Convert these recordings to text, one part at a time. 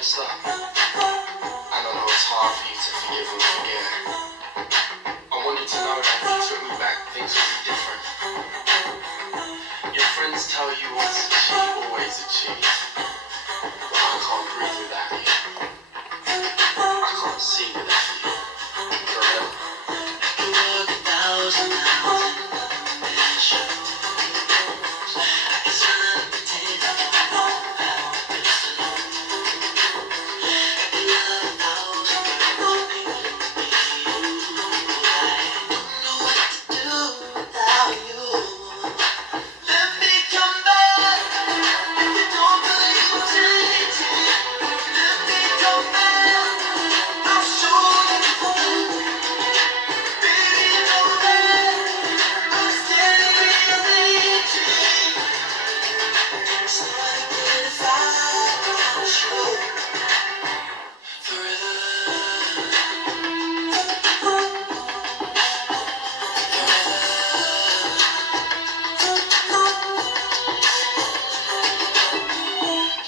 messed up. And I know it's hard for you to forgive and forget. I want you to know that if you took me back, things would be different. Your friends tell you once a cheat, always a cheat. But I can't breathe without you. I can't see without you. For real. I can walk 1,000 miles in another dimension. I can smile and pretend I don't know how it's to know. I can love 1,000 girls and they wouldn't be you. I don't know what to do without you. Let me come back if you don't believe I'm changing. Let me come back, I'll show you the way. Baby, you know that I'm standing in the tree. Starting to get a vibe without you. Forever.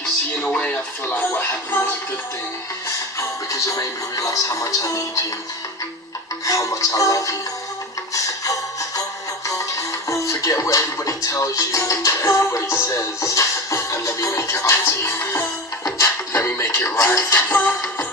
You see, in a way, I feel like what happened was a good thing. Because it made me realize how much I need you. How much I love you. Forget what everybody tells you, what everybody says, and let me make it up to you. Let me make it right for you.